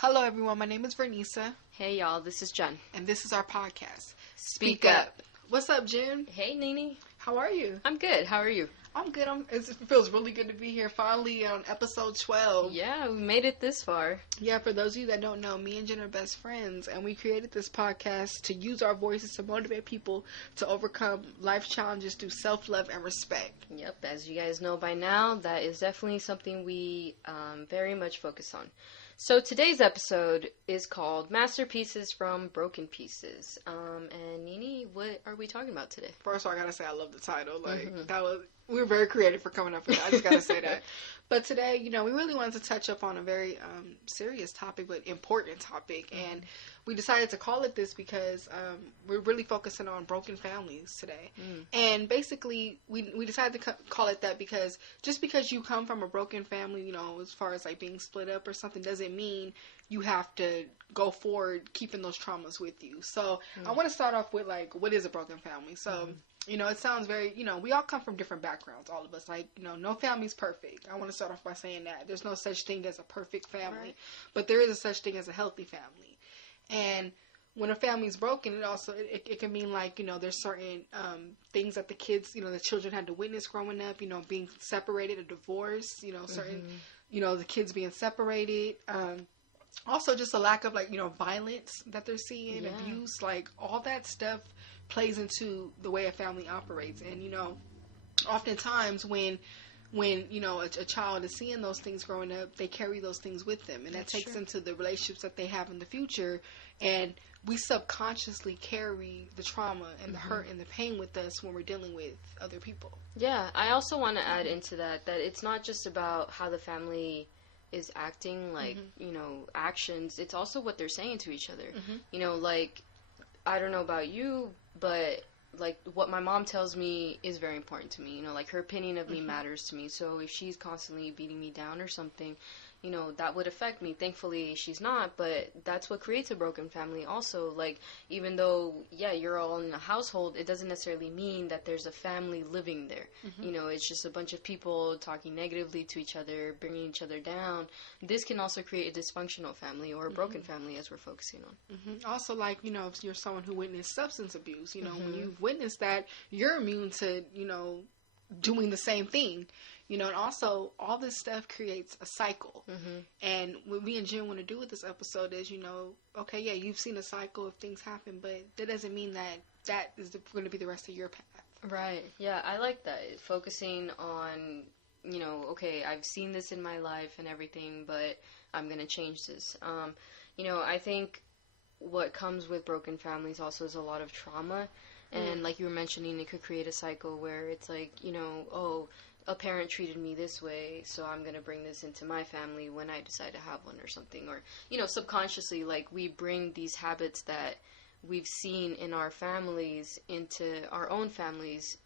Hello, everyone. My name is Vernisa. Hey, y'all. This is Jen. And this is our podcast, Speak Up. What's up, Jen? Hey, Nene. How are you? I'm good. How are you? I'm good. It feels really good to be here finally on episode 12. Yeah, we made it this far. Yeah, for those of you that don't know, me and Jen are best friends, and we created this podcast to use our voices to motivate people to overcome life challenges through self-love and respect. Yep, as you guys know by now, that is definitely something we very much focus on. So today's episode is called Masterpieces from Broken Pieces. And Nene, what are we talking about today? First of all, I gotta say I love the title. We were very creative for coming up with that. I just gotta say that. But today, we really wanted to touch up on a very serious topic, but important topic. And we decided to call it this because we're really focusing on broken families today. And basically, we decided to call it that because just because you come from a broken family, as far as like being split up or something, doesn't mean you have to go forward keeping those traumas with you. So I want to start off with like, what is a broken family? So it sounds very, we all come from different backgrounds, all of us. Like, no family's perfect. I want to start off by saying that. There's no such thing as a perfect family. Right. But there is a such thing as a healthy family. And when a family's broken, it can mean like, there's certain things that the kids, the children had to witness growing up, being separated, a divorce, certain, the kids being separated. Also just a lack of like, violence that they're seeing, abuse, like all that stuff plays into the way a family operates. And oftentimes when a child is seeing those things growing up, they carry those things with them, and that takes into the relationships that they have in the future. And we subconsciously carry the trauma and the hurt and the pain with us when we're dealing with other people. Yeah, I also want to add into that it's not just about how the family is acting, like actions. It's also what they're saying to each other. Like, I don't know about you, but like what my mom tells me is very important to me. Like her opinion of me matters to me. So if she's constantly beating me down or something, that would affect me. Thankfully she's not, but that's what creates a broken family also. Like, even though you're all in a household, it doesn't necessarily mean that there's a family living there. It's just a bunch of people talking negatively to each other, bringing each other down. This can also create a dysfunctional family or a broken family, as we're focusing on. Also, like, if you're someone who witnessed substance abuse, when you've witnessed that, you're immune to doing the same thing. And also, all this stuff creates a cycle. And what me and Jen want to do with this episode is, you've seen a cycle of things happen, but that doesn't mean that is going to be the rest of your path. Right. Yeah, I like that. Focusing on, I've seen this in my life and everything, but I'm going to change this. I think what comes with broken families also is a lot of trauma. And like you were mentioning, it could create a cycle where it's like, a parent treated me this way, so I'm going to bring this into my family when I decide to have one or something. Or, subconsciously, like, we bring these habits that we've seen in our families into our own families,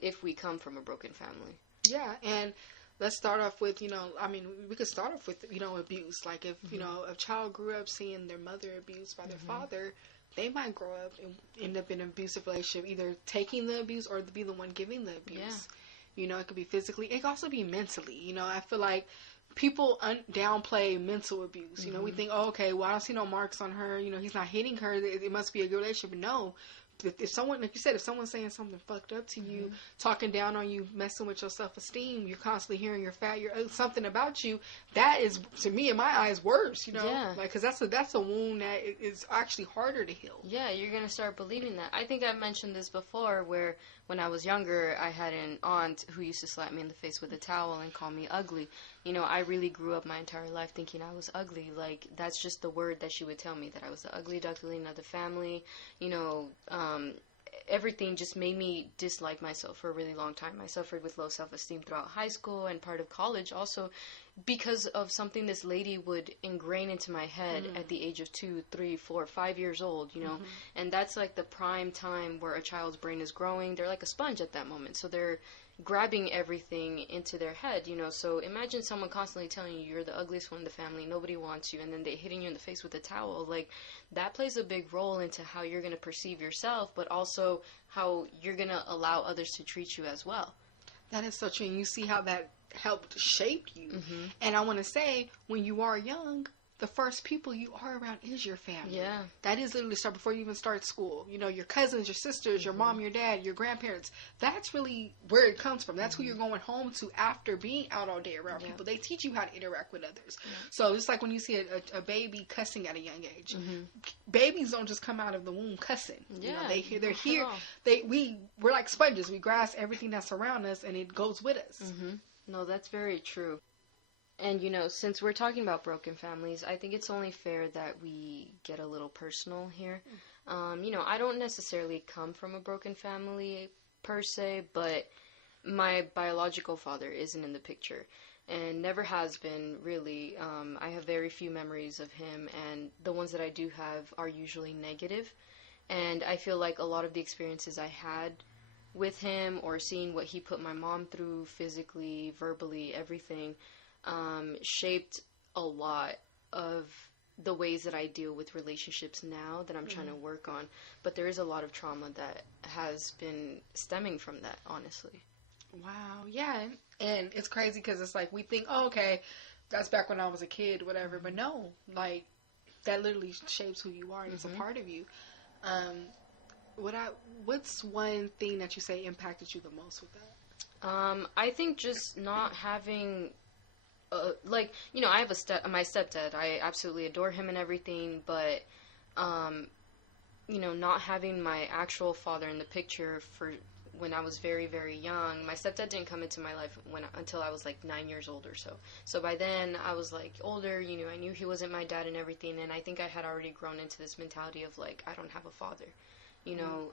if we come from a broken family. Yeah, and let's start off with, we could start off with, abuse. Like, if, a child grew up seeing their mother abused by their father, they might grow up and end up in an abusive relationship, either taking the abuse or be the one giving the abuse. Yeah. It could be physically. It could also be mentally. I feel like people downplay mental abuse. We think, oh, okay, well, I don't see no marks on her. He's not hitting her. It must be a good relationship. No. If someone, like you said, if someone's saying something fucked up to you, talking down on you, messing with your self-esteem, you're constantly hearing you're fat, something about you, that is, to me, in my eyes, worse, Yeah. Like, because that's a wound that is actually harder to heal. Yeah, you're going to start believing that. I think I've mentioned this before, where when I was younger, I had an aunt who used to slap me in the face with a towel and call me ugly. I really grew up my entire life thinking I was ugly. Like, that's just the word that she would tell me, that I was the ugly duckling of the family. Everything just made me dislike myself for a really long time. I suffered with low self-esteem throughout high school and part of college also, because of something this lady would ingrain into my head at the age of 2, 3, 4, 5 years old, and that's like the prime time where a child's brain is growing. They're like a sponge at that moment, so they're grabbing everything into their head, so imagine someone constantly telling you you're the ugliest one in the family, nobody wants you, and then they hitting you in the face with a towel. Like, that plays a big role into how you're going to perceive yourself, but also how you're going to allow others to treat you as well. That is so true, and you see how that helped shape you. And I want to say, when you are young, the first people you are around is your family. Yeah. That is literally start before you even start school. You know, your cousins, your sisters, your mom, your dad, your grandparents. That's really where it comes from. That's who you're going home to after being out all day around people. They teach you how to interact with others. So it's like when you see a baby cussing at a young age. Babies don't just come out of the womb cussing. You know, they're here. We're like sponges. We grasp everything that's around us, and it goes with us. No, that's very true. And, you know, since we're talking about broken families, I think it's only fair that we get a little personal here. You know, I don't necessarily come from a broken family per se, but my biological father isn't in the picture and never has been, really. I have very few memories of him, and the ones that I do have are usually negative. And I feel like a lot of the experiences I had with him, or seeing what he put my mom through physically, verbally, everything, shaped a lot of the ways that I deal with relationships now that I'm trying to work on. But there is a lot of trauma that has been stemming from that, honestly. Wow, yeah. And it's crazy because it's like we think, oh, okay, that's back when I was a kid, whatever. But no, like, that literally shapes who you are, and it's a part of you. What's one thing that you say impacted you the most with that? I think just not having... like, you know, I have my stepdad. I absolutely adore him and everything, but, you know, not having my actual father in the picture for when I was very, very young. My stepdad didn't come into my life until I was, like, 9 years old or so. So by then, I was, like, older, you know, I knew he wasn't my dad and everything, and I think I had already grown into this mentality of, like, I don't have a father, you know,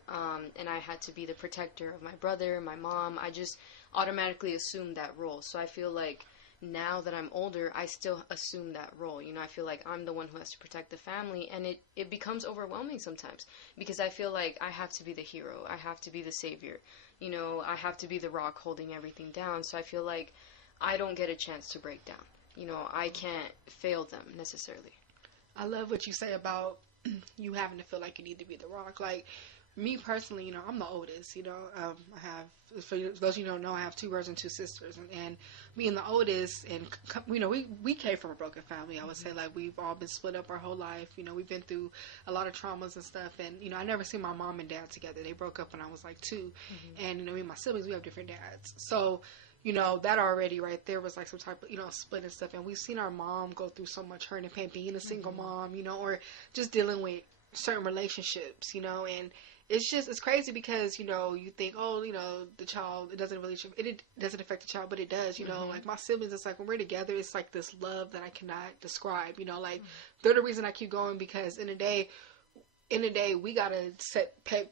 and I had to be the protector of my brother, my mom. I just automatically assumed that role. So I feel like now that I'm older, I still assume that role. You know, I feel like I'm the one who has to protect the family, and it becomes overwhelming sometimes because I feel like I have to be the hero. I have to be the savior. You know, I have to be the rock holding everything down. So I feel like I don't get a chance to break down. You know, I can't fail them necessarily. I love what you say about you having to feel like you need to be the rock. Like, me personally, you know, I'm the oldest, you know. I have, for those of you who don't know, I have 2 brothers and 2 sisters. And me and the oldest, and, you know, we came from a broken family, I would say. Like, we've all been split up our whole life. You know, we've been through a lot of traumas and stuff. And, you know, I never seen my mom and dad together. They broke up when I was, like, 2. And, you know, me and my siblings, we have different dads. So, you know, that already right there was, like, some type of, you know, split and stuff. And we've seen our mom go through so much hurt and pain, being a single mom, you know, or just dealing with certain relationships, you know. And it's crazy because, you know, you think, oh, you know, the child, it doesn't affect the child, but it does, you know. Like, my siblings, it's like when we're together, it's like this love that I cannot describe, you know. Like, they're the reason I keep going, because in the day we gotta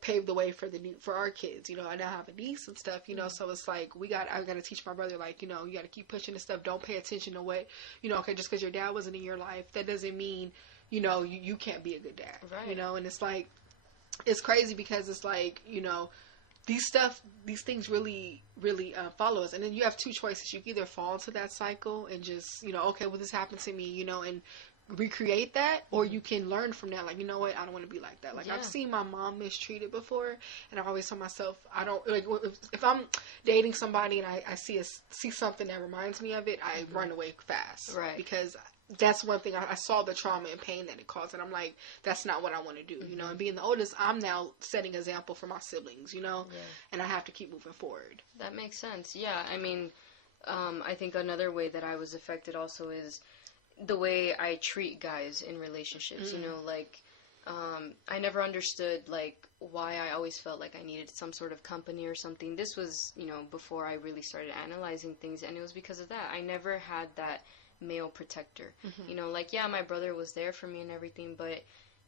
pave the way for our kids, you know. I now have a niece and stuff, you know. So it's like I gotta teach my brother, like, you know, you gotta keep pushing this stuff. Don't pay attention to what, you know. Okay, just because your dad wasn't in your life, that doesn't mean, you know, you can't be a good dad, right? You know. And it's like, it's crazy because it's like, you know, these things really, really follow us. And then you have 2 choices. You can either fall into that cycle and just, you know, okay, well, this happened to me, you know, and recreate that, or you can learn from that. Like, you know what, I don't want to be like that. Like, I've seen my mom mistreated before, and I always tell myself, I don't, like, if I'm dating somebody and I see something that reminds me of it, I run away fast. Right. Because that's one thing. I saw the trauma and pain that it caused, and I'm like, that's not what I want to do, you know. And being the oldest, I'm now setting example for my siblings, you know, and I have to keep moving forward. That makes sense. Yeah, I mean, I think another way that I was affected also is the way I treat guys in relationships. You know, like, I never understood, like, why I always felt like I needed some sort of company or something. This was, you know, before I really started analyzing things, and it was because of that. I never had that male protector. You know, like, yeah, my brother was there for me and everything, but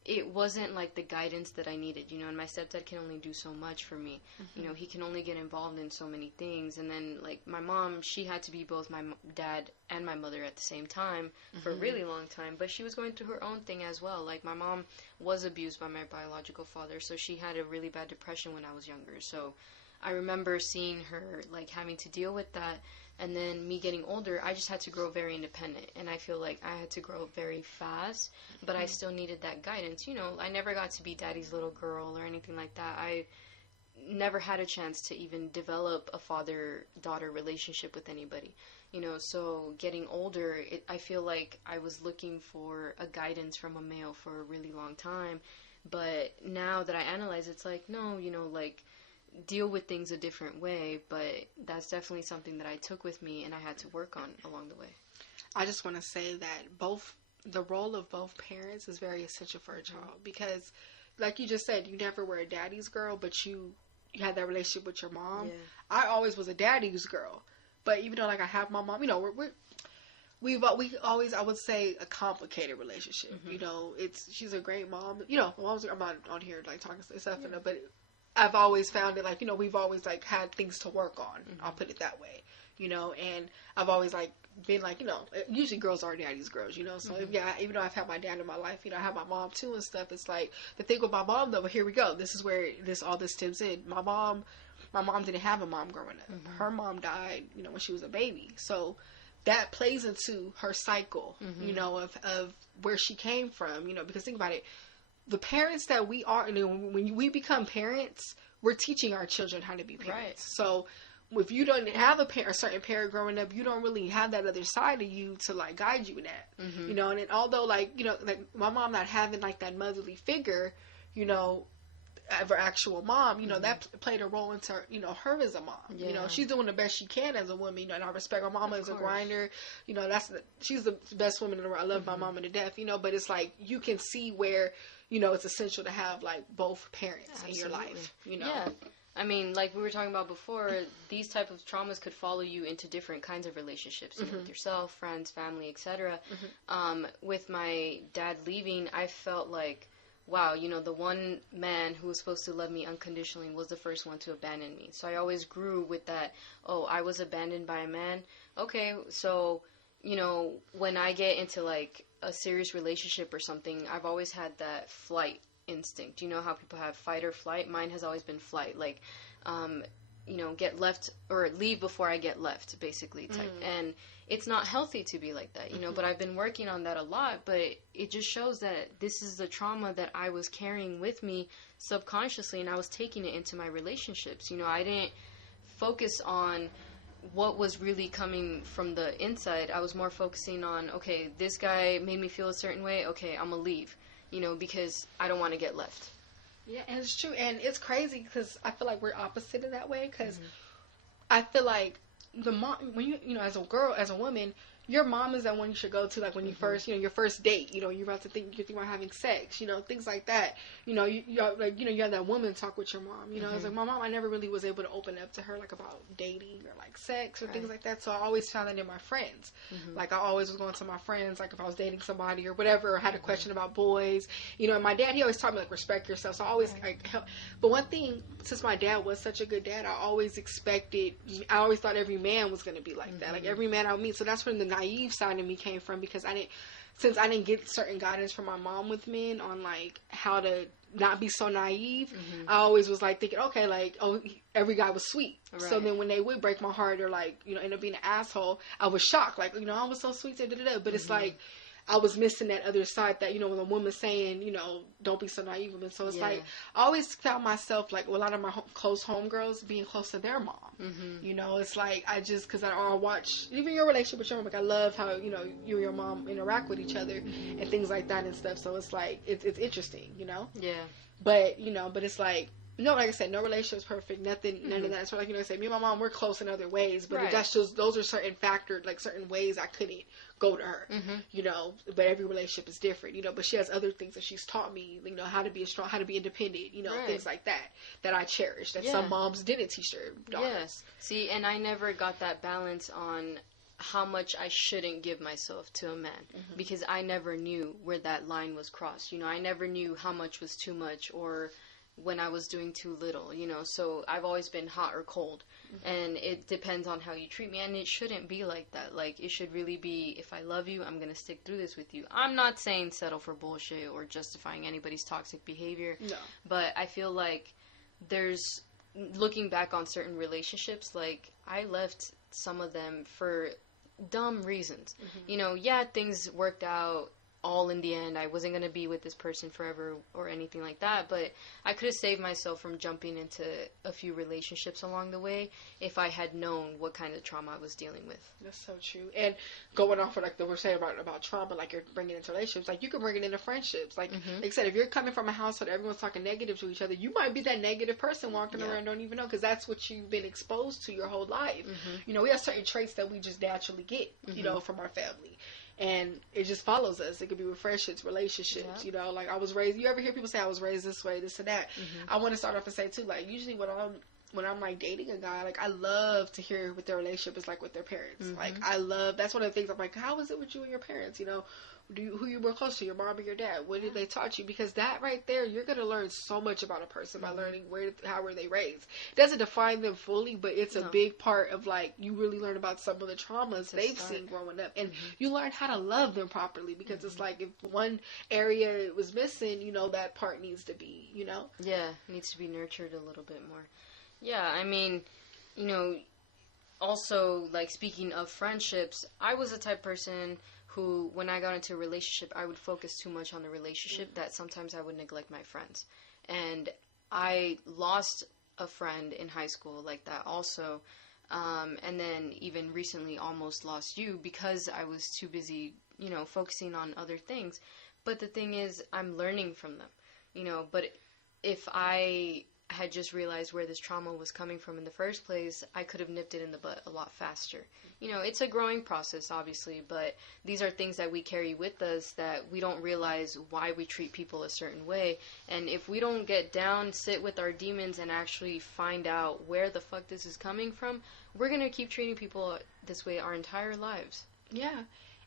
it wasn't like the guidance that I needed, you know. And my stepdad can only do so much for me. You know, he can only get involved in so many things. And then, like, my mom, she had to be both my dad and my mother at the same time for a really long time, but she was going through her own thing as well. Like, my mom was abused by my biological father, so she had a really bad depression when I was younger. So I remember seeing her, like, having to deal with that. And then me getting older, I just had to grow very independent. And I feel like I had to grow very fast, but I still needed that guidance. You know, I never got to be daddy's little girl or anything like that. I never had a chance to even develop a father-daughter relationship with anybody. You know, so getting older, I feel like I was looking for a guidance from a male for a really long time. But now that I analyze, it's like, no, you know, like, deal with things a different way. But that's definitely something that I took with me and I had to work on along the way. I just want to say that the role of both parents is very essential for a child, because, like you just said, you never were a daddy's girl, but you had that relationship with your mom. Yeah. I always was a daddy's girl. But even though, like, I have my mom, you know, we always, I would say, a complicated relationship. Mm-hmm. You know, she's a great mom. You know, I'm not on here, like, talking stuff, yeah. But I've always found it, like, you know, we've always, like, had things to work on. Mm-hmm. I'll put it that way. You know, and I've always, like, been, like, you know, usually girls are daddy's girls, you know. So, mm-hmm. Even though I've had my dad in my life, you know, I have my mom, too, and stuff. It's, like, the thing with my mom, though, but here we go. This is where all this stems in. My mom didn't have a mom growing up. Mm-hmm. Her mom died, you know, when she was a baby. So that plays into her cycle, mm-hmm. you know, of where she came from, you know, because think about it. The parents that we are, you know, when we become parents, we're teaching our children how to be parents. Right. So if you don't have a certain parent growing up, you don't really have that other side of you to, like, guide you in that, mm-hmm. you know. And although, like, you know, like, my mom not having, like, that motherly figure, you know, of her actual mom, you know, mm-hmm. that played a role into, you know, her as a mom. Yeah. You know, she's doing the best she can as a woman, you know, and I respect my mama as a grinder. You know, she's the best woman in the world. I love mm-hmm. my mama to death, you know, but it's like, you can see where, you know, it's essential to have, like, both parents Absolutely. In your life, you know. Yeah. I mean, like we were talking about before, these type of traumas could follow you into different kinds of relationships, you mm-hmm. know, with yourself, friends, family, etc. Mm-hmm. With my dad leaving, I felt like, wow, you know, the one man who was supposed to love me unconditionally was the first one to abandon me. So I always grew with that, oh, I was abandoned by a man. Okay, so, you know, when I get into, like, a serious relationship or something, I've always had that flight instinct. You know how people have fight or flight? Mine has always been flight. Like, you know, get left or leave before I get left, basically, type. And it's not healthy to be like that, you know, but I've been working on that a lot, but it just shows that this is the trauma that I was carrying with me subconsciously, and I was taking it into my relationships. You know, I didn't focus on what was really coming from the inside. I was more focusing on, okay, this guy made me feel a certain way, okay, I'm gonna leave, you know, because I don't want to get left. Yeah, and it's true, and it's crazy because I feel like we're opposite in that way, because mm-hmm. I feel like the mom, when you know, as a girl, as a woman, your mom is that one you should go to, like, when you mm-hmm. first, you know, your first date, you know, you're about to you're thinking about having sex, you know, things like that. You know, like, you know, you have that woman talk with your mom, you know. Mm-hmm. It's like, my mom, I never really was able to open up to her, like, about dating or, like, sex or things like that. So I always found that in my friends. Mm-hmm. Like, I always was going to my friends, like, if I was dating somebody or whatever, or had a question about boys, you know. And my dad, he always taught me, like, respect yourself. So I always, like, help. But one thing, since my dad was such a good dad, I always thought every man was going to be like mm-hmm. that. Like, every man I would meet. So that's when the naive side of me came from, because I didn't get certain guidance from my mom with men on, like, how to not be so naive. Mm-hmm. I always was, like, thinking, okay, like, oh, every guy was sweet. Right. So then when they would break my heart or, like, you know, end up being an asshole, I was shocked. Like, you know, I was so sweet. But mm-hmm. it's like, I was missing that other side that, you know, when a woman saying, you know, don't be so naive. And so it's like, I always found myself, like, with a lot of my close homegirls being close to their mom. Mm-hmm. You know, it's like, because I watch, even your relationship with your mom, like, I love how, you know, you and your mom interact with each other and things like that and stuff. So it's like, it's interesting, you know? Yeah. But, you know, but it's like, no, like I said, no relationship is perfect. Nothing, none of that. So, like, you know, I say, me and my mom, we're close in other ways, but that's just, those are certain factors, like, certain ways I couldn't go to her, you know, but every relationship is different, you know, but she has other things that she's taught me, you know, how to be how to be independent, you know, things like that I cherish, that some moms didn't teach their daughters. Yes. See, and I never got that balance on how much I shouldn't give myself to a man, because I never knew where that line was crossed, you know, I never knew how much was too much, or when I was doing too little, you know, so I've always been hot or cold, and it depends on how you treat me, and it shouldn't be like that. Like, it should really be, if I love you, I'm gonna stick through this with you. I'm not saying settle for bullshit or justifying anybody's toxic behavior, but I feel like there's, looking back on certain relationships, like, I left some of them for dumb reasons. You know, things worked out all in the end. I wasn't going to be with this person forever or anything like that, but I could have saved myself from jumping into a few relationships along the way if I had known what kind of trauma I was dealing with. That's so true. And going off of like we're saying about trauma, like you're bringing it into relationships, like you can bring it into friendships. Like like I said, if you're coming from a household everyone's talking negative to each other, you might be that negative person walking around, don't even know, because that's what you've been exposed to your whole life. You know, we have certain traits that we just naturally get, you know, from our family. And it just follows us. It could be with friendships, relationships, you know, like I was raised, you ever hear people say I was raised this way, this and that. I want to start off and say too, like usually when I'm like dating a guy, like I love to hear what their relationship is like with their parents. Like I love, that's one of the things I'm like, how was it with you and your parents? You know, who you were close to, your mom or your dad? What did they taught you? Because that right there, you're going to learn so much about a person by learning how were they raised. It doesn't define them fully, but it's a big part of like, you really learn about some of the traumas they've seen growing up. And you learn how to love them properly, because it's like if one area was missing, you know, that part needs to be, you know? Yeah, needs to be nurtured a little bit more. Yeah, I mean, you know, also, like, speaking of friendships, I was the type of person who, when I got into a relationship, I would focus too much on the relationship that sometimes I would neglect my friends. And I lost a friend in high school like that also, and then even recently almost lost you because I was too busy, you know, focusing on other things. But the thing is, I'm learning from them, you know, but if I had just realized where this trauma was coming from in the first place, I could have nipped it in the butt a lot faster. You know, it's a growing process, obviously, but these are things that we carry with us that we don't realize why we treat people a certain way. And if we don't get down, sit with our demons, and actually find out where the fuck this is coming from, we're going to keep treating people this way our entire lives. Yeah.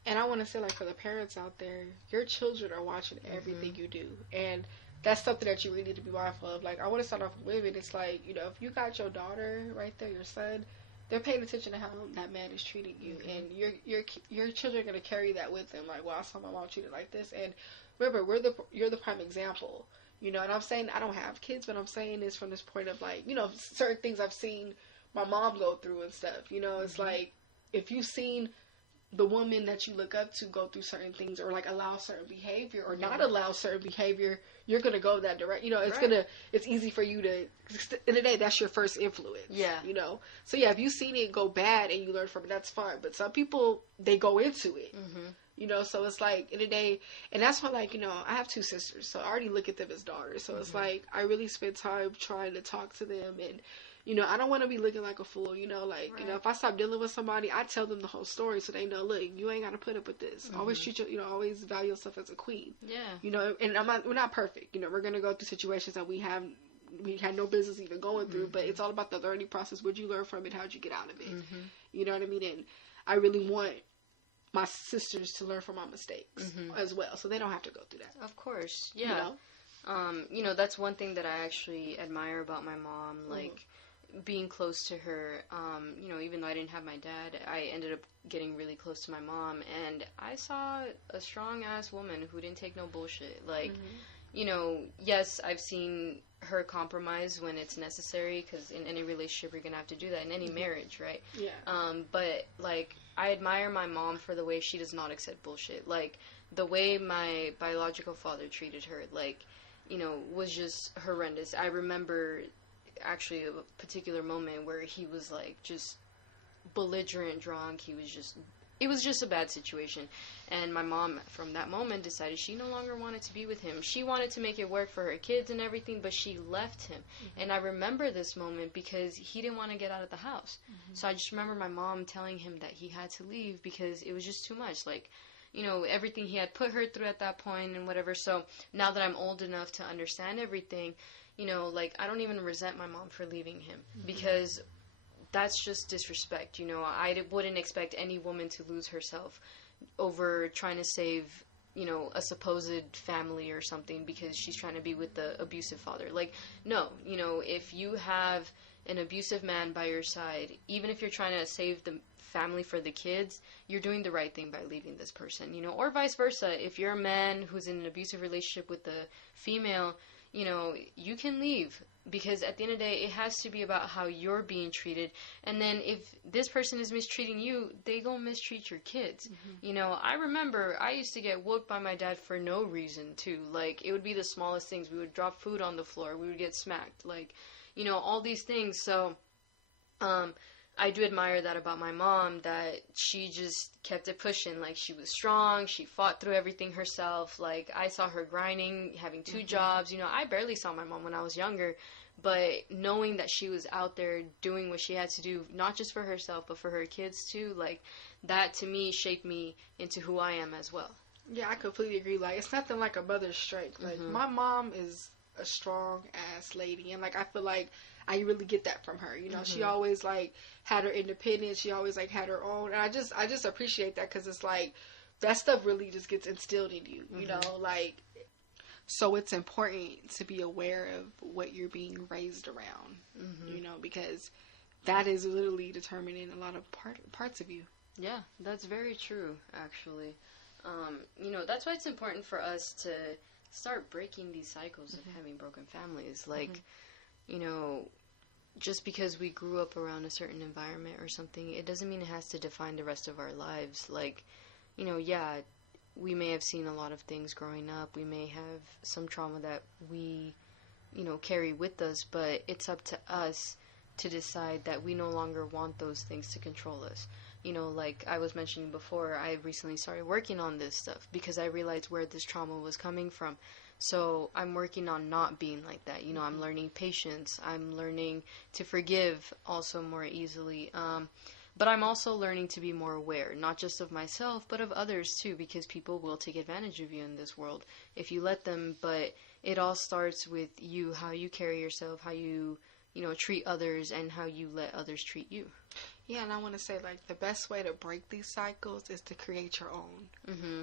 And I want to say, like, for the parents out there, your children are watching everything you do. And that's something that you really need to be mindful of. Like, I want to start off with women. It's like, you know, if you got your daughter right there, your son, they're paying attention to how that man is treating you, and your children are going to carry that with them. Like, well, I saw my mom treated like this, and remember, you're the prime example. You know, and I'm saying I don't have kids, but I'm saying this from this point of like, you know, certain things I've seen my mom go through and stuff. You know, it's like if you've seen the woman that you look up to go through certain things, or like allow certain behavior or not allow certain behavior, you're going to go that direct, you know, it's easy for you to, in the day, that's your first influence. Yeah. You know? So yeah, if you've seen it go bad and you learn from it, that's fine. But some people, they go into it, you know, so it's like in the day, and that's why, like, you know, I have 2 sisters, so I already look at them as daughters. So it's like, I really spend time trying to talk to them, and you know, I don't want to be looking like a fool, you know, like, you know, if I stop dealing with somebody, I tell them the whole story so they know, look, you ain't got to put up with this. Always treat you know, always value yourself as a queen. Yeah. You know, and we're not perfect. You know, we're going to go through situations that we had no business even going through, but it's all about the learning process. What'd you learn from it? How'd you get out of it? You know what I mean? And I really want my sisters to learn from my mistakes as well, so they don't have to go through that. Of course. Yeah. You know, that's one thing that I actually admire about my mom, like, being close to her, you know, even though I didn't have my dad, I ended up getting really close to my mom, and I saw a strong-ass woman who didn't take no bullshit. Like, you know, yes, I've seen her compromise when it's necessary, because in any relationship you're gonna have to do that, in any marriage, right? Yeah. But, like, I admire my mom for the way she does not accept bullshit. Like, the way my biological father treated her, like, you know, was just horrendous. I remember actually a particular moment where he was like just belligerent drunk. It was just a bad situation, and my mom from that moment decided she no longer wanted to be with him. She wanted to make it work for her kids and everything, but she left him. And I remember this moment because he didn't want to get out of the house. So I just remember my mom telling him that he had to leave because it was just too much, like, you know, everything he had put her through at that point and whatever. So now that I'm old enough to understand everything, you know, like, I don't even resent my mom for leaving him, because that's just disrespect, you know. I wouldn't expect any woman to lose herself over trying to save, you know, a supposed family or something because she's trying to be with the abusive father. Like, no, you know, if you have an abusive man by your side, even if you're trying to save the family for the kids, you're doing the right thing by leaving this person, you know, or vice versa. If you're a man who's in an abusive relationship with the female, you can leave. Because at the end of the day, it has to be about how you're being treated. And then if this person is mistreating you, they gonna mistreat your kids. I remember I used to get whooped by my dad for no reason, too. Like, it would be the smallest things. We would drop food on the floor. We would get smacked. Like, all these things. So, I do admire that about my mom, that she just kept it pushing. Like, she was strong. She fought through everything herself. Like, I saw her grinding, having 2 jobs. I barely saw my mom when I was younger. But knowing that she was out there doing what she had to do, not just for herself, but for her kids, too, like, that, to me, shaped me into who I am as well. Yeah, I completely agree. Like, it's nothing like a mother's strength. Like, my mom is a strong-ass lady. And, like, I feel like I really get that from her. She always, like, had her independence. She always, like, had her own. And I just appreciate that, because it's, like, that stuff really just gets instilled in you, like. So it's important to be aware of what you're being raised around, because that is literally determining a lot of parts of you. Yeah, that's very true, actually. That's why it's important for us to start breaking these cycles of having broken families. Like, just because we grew up around a certain environment or something, it doesn't mean it has to define the rest of our lives. Like, yeah, we may have seen a lot of things growing up. We may have some trauma that we, carry with us, but it's up to us to decide that we no longer want those things to control us. Like I was mentioning before, I recently started working on this stuff because I realized where this trauma was coming from. So I'm working on not being like that. I'm learning patience. I'm learning to forgive also more easily. But I'm also learning to be more aware, not just of myself, but of others too, because people will take advantage of you in this world if you let them. But it all starts with you, how you carry yourself, how you, treat others, and how you let others treat you. Yeah, and I want to say, like, the best way to break these cycles is to create your own.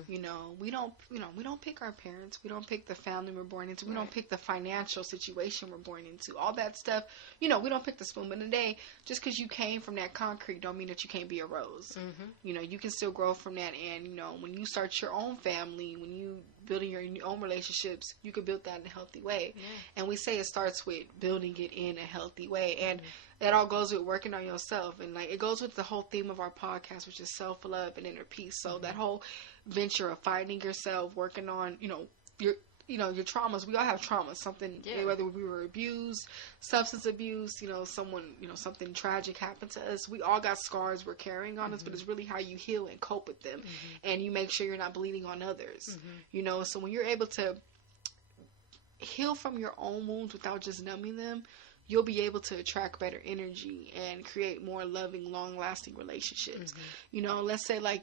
We don't pick our parents. We don't pick the family we're born into. We don't pick the financial situation we're born into. All that stuff, we don't pick the spoon. But today, just because you came from that concrete don't mean that you can't be a rose. You can still grow from that. And, when you start your own family, when you building your own relationships, you can build that in a healthy way. And we say it starts with building it in a healthy way. And that all goes with working on yourself. And, like, it goes with the whole theme of our podcast, which is self-love and inner peace. So that whole venture of finding yourself, working on, your traumas. We all have traumas. Something, whether we were abused, substance abuse, something tragic happened to us. We all got scars we're carrying on us, but it's really how you heal and cope with them. And you make sure you're not bleeding on others. So when you're able to heal from your own wounds without just numbing them, you'll be able to attract better energy and create more loving, long-lasting relationships. Let's say, like,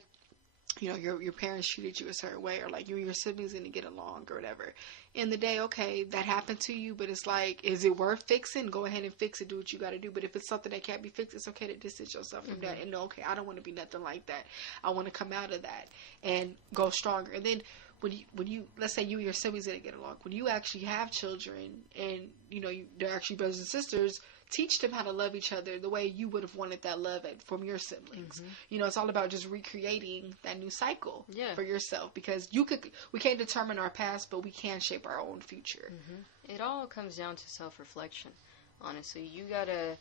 your parents treated you a certain way, or like you and your siblings didn't get along or whatever. In the day, okay, that happened to you, but it's like, is it worth fixing? Go ahead and fix it. Do what you got to do. But if it's something that can't be fixed, it's okay to distance yourself from that and know, okay, I don't want to be nothing like that. I want to come out of that and go stronger. And then when you let's say you and your siblings didn't get along, when you actually have children and they're actually brothers and sisters, teach them how to love each other the way you would have wanted that love from your siblings. It's all about just recreating that new cycle for yourself, because we can't determine our past, but we can shape our own future. It all comes down to self-reflection. Honestly, you gotta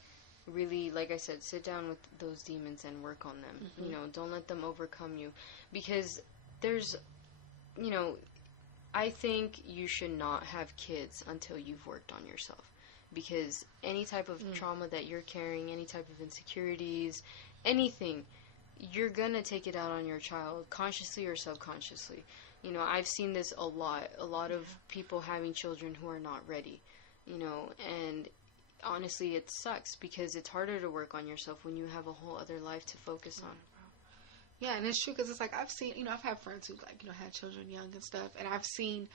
really, like I said, sit down with those demons and work on them. Don't let them overcome you, because there's I think you should not have kids until you've worked on yourself. Because any type of trauma that you're carrying, any type of insecurities, anything, you're going to take it out on your child, consciously or subconsciously. I've seen this a lot of people having children who are not ready, and honestly, it sucks because it's harder to work on yourself when you have a whole other life to focus on. Yeah, and it's true, because it's like I've seen, I've had friends who, like, had children young and stuff, and I've seen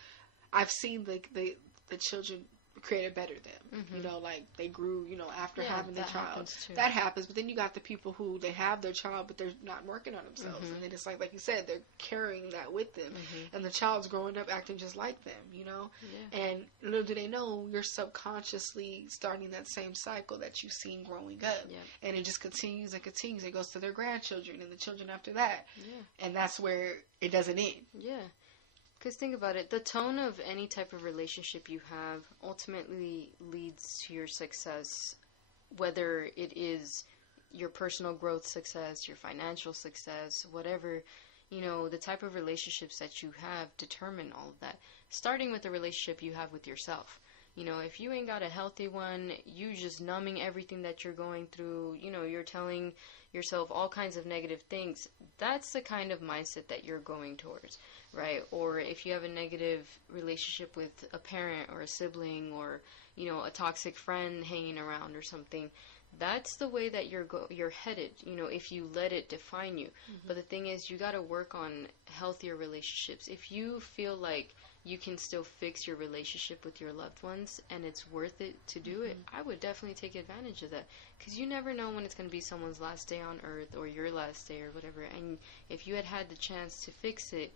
the children created better them. Like they grew, after having their child. That happens, but then you got the people who they have their child, but they're not working on themselves, and then it's like you said, they're carrying that with them, and the child's growing up acting just like them, and little do they know you're subconsciously starting that same cycle that you've seen growing up, and it just continues and continues. It goes to their grandchildren and the children after that, and that's where it doesn't end. Because think about it, the tone of any type of relationship you have ultimately leads to your success, whether it is your personal growth success, your financial success, whatever. The type of relationships that you have determine all of that. Starting with the relationship you have with yourself. If you ain't got a healthy one, you just numbing everything that you're going through, you're telling yourself all kinds of negative things, that's the kind of mindset that you're going towards, right? Or if you have a negative relationship with a parent or a sibling or, a toxic friend hanging around or something, that's the way that you're headed, if you let it define you. But the thing is, you got to work on healthier relationships. If you feel like you can still fix your relationship with your loved ones and it's worth it to do it, I would definitely take advantage of that, because you never know when it's going to be someone's last day on earth or your last day or whatever. And if you had the chance to fix it,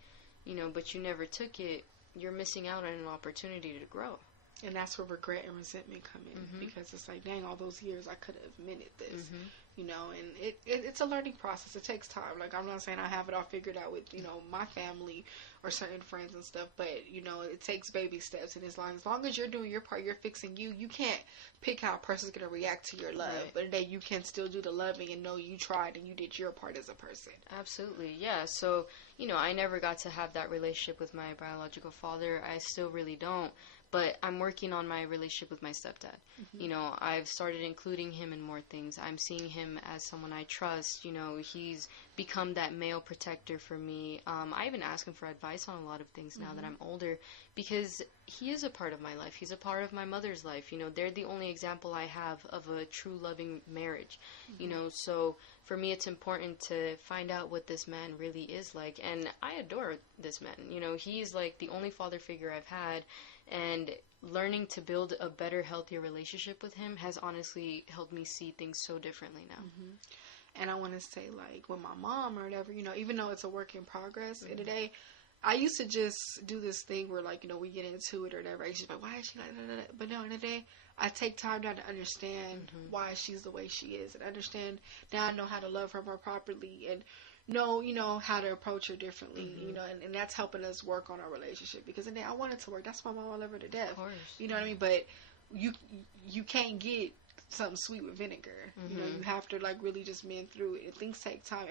but you never took it, you're missing out on an opportunity to grow. And that's where regret and resentment come in, because it's like, dang, all those years I could have minted this, and it's a learning process. It takes time. Like, I'm not saying I have it all figured out with, my family or certain friends and stuff, but, it takes baby steps. And as long as you're doing your part, you're fixing you. You can't pick how a person's going to react to your love, but then you can still do the loving and know you tried and you did your part as a person. Absolutely, yeah. So, I never got to have that relationship with my biological father. I still really don't. But I'm working on my relationship with my stepdad. I've started including him in more things. I'm seeing him as someone I trust. He's become that male protector for me. I even ask him for advice on a lot of things now that I'm older, because he is a part of my life. He's a part of my mother's life. They're the only example I have of a true loving marriage. So for me, it's important to find out what this man really is like. And I adore this man. He's like the only father figure I've had. And learning to build a better, healthier relationship with him has honestly helped me see things so differently now. And I want to say, like, with my mom or whatever, even though it's a work in progress, in the day, I used to just do this thing where, like, we get into it or whatever. She's like, why is she like that? But no, in the day, I take time now to understand why she's the way she is. And understand, now I know how to love her more properly and know, how to approach her differently, and that's helping us work on our relationship, because in the day, I want it to work. That's why my mom, I love her to death. Of course. You know what I mean? But you can't get something sweet with vinegar. You have to, like, really just mend through it. Things take time.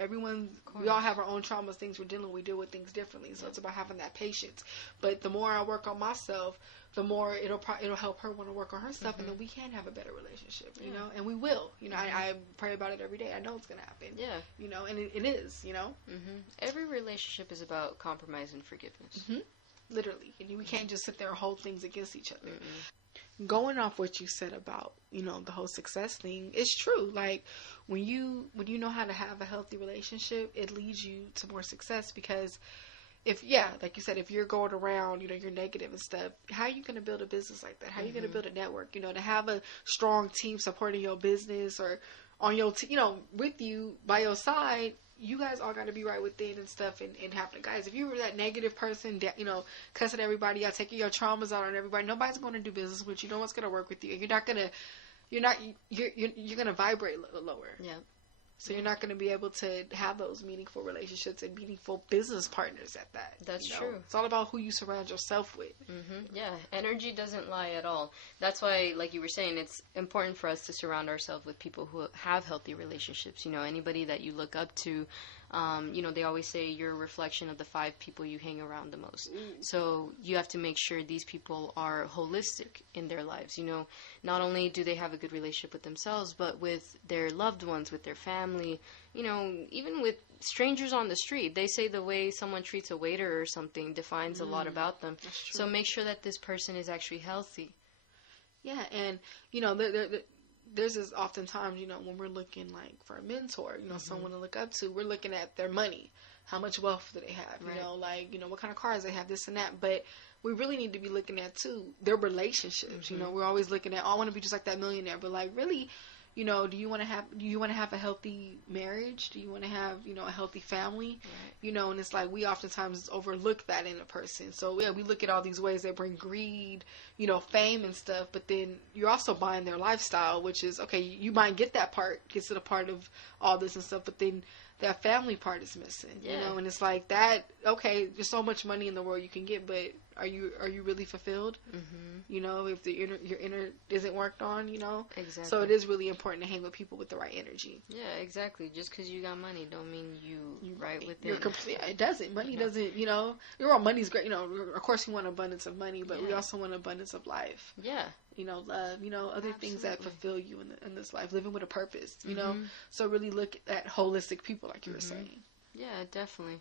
We all have our own traumas, things we're dealing with. We deal with things differently. So it's about having that patience. But the more I work on myself, the more it'll help her want to work on herself, and then we can have a better relationship, and we will. I pray about it every day. I know it's going to happen. Yeah. And it is, Every relationship is about compromise and forgiveness. Literally. And we can't just sit there and hold things against each other. Going off what you said about, the whole success thing, it's true. Like, when you know how to have a healthy relationship, it leads you to more success, because like you said, if you're going around, you're negative and stuff, how are you going to build a business like that? How are you going to build a network? To have a strong team supporting your business or on your, with you, by your side, you guys all got to be right within and stuff, and happen. Guys, if you were that negative person that, cussing everybody out, taking your traumas out on everybody, nobody's going to do business with you. No one's going to work with you. And you're going to vibrate lower. Yeah. So you're not going to be able to have those meaningful relationships and meaningful business partners at that. That's true. It's all about who you surround yourself with. Yeah, energy doesn't lie at all. That's why, like you were saying, it's important for us to surround ourselves with people who have healthy relationships. Anybody that you look up to, they always say you're a reflection of the 5 people you hang around the most. So you have to make sure these people are holistic in their lives. Not only do they have a good relationship with themselves, but with their loved ones, with their family, even with strangers on the street. They say the way someone treats a waiter or something defines a lot about them. That's true. So make sure that this person is actually healthy. Yeah, and, there's this oftentimes, when we're looking, like, for a mentor, someone to look up to, we're looking at their money. How much wealth do they have? Right. What kind of cars they have, this and that. But we really need to be looking at, too, their relationships. We're always looking at, I want to be just like that millionaire. But, like, really, do you want to have a healthy marriage? Do you want to have, a healthy family? Right. And it's like we oftentimes overlook that in a person. So, yeah, we look at all these ways that bring greed, fame and stuff, but then you're also buying their lifestyle, which is, okay, you might get that part, gets to the part of all this and stuff, but then that family part is missing. Yeah. You know, and it's like that. Okay, there's so much money in the world you can get, but are you really fulfilled? Mm-hmm. You know, if your inner isn't worked on, you know. Exactly. So it is really important to hang with people with the right energy. Yeah, exactly. Just because you got money don't mean you right with You're it. complete. It doesn't. Money doesn't. You know, money's great. You know, of course we want abundance of money, but we also want abundance of life. Yeah. You know, love. You know, other things that fulfill you in this life. Living with a purpose. You know, so really look at holistic people, like you were saying. Yeah, definitely.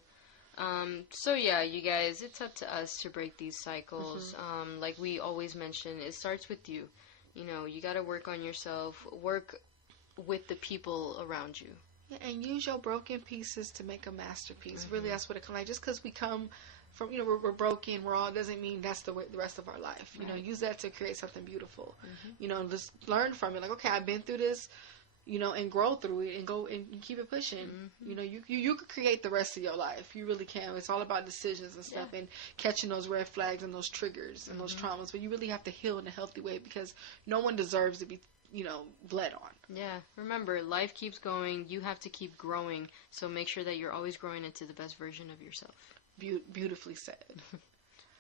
So yeah, you guys, it's up to us to break these cycles. Like we always mention, it starts with you. You know, you got to work on yourself, work with the people around you. Yeah, and use your broken pieces to make a masterpiece. Really, that's what it comes like. Just because we come from, you know, we're broken, we're all, doesn't mean that's the rest of our life. You know, use that to create something beautiful. You know, just learn from it. Like, okay, I've been through this. You know, and grow through it and go and keep it pushing. You know, you could create the rest of your life. You really can. It's all about decisions and stuff and catching those red flags and those triggers and those traumas. But you really have to heal in a healthy way because no one deserves to be, you know, bled on. Yeah. Remember, life keeps going. You have to keep growing. So make sure that you're always growing into the best version of yourself. Beautifully said.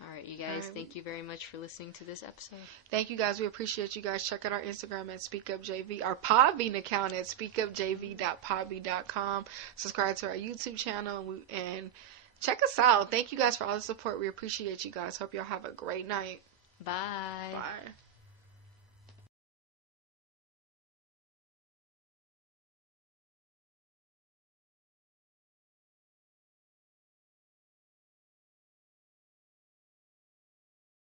All right, you guys, thank you very much for listening to this episode. Thank you, guys. We appreciate you guys. Check out our Instagram at SpeakUpJV, our Podbean account at speakupjv.podbean.com. Subscribe to our YouTube channel and check us out. Thank you guys for all the support. We appreciate you guys. Hope y'all have a great night. Bye. Bye.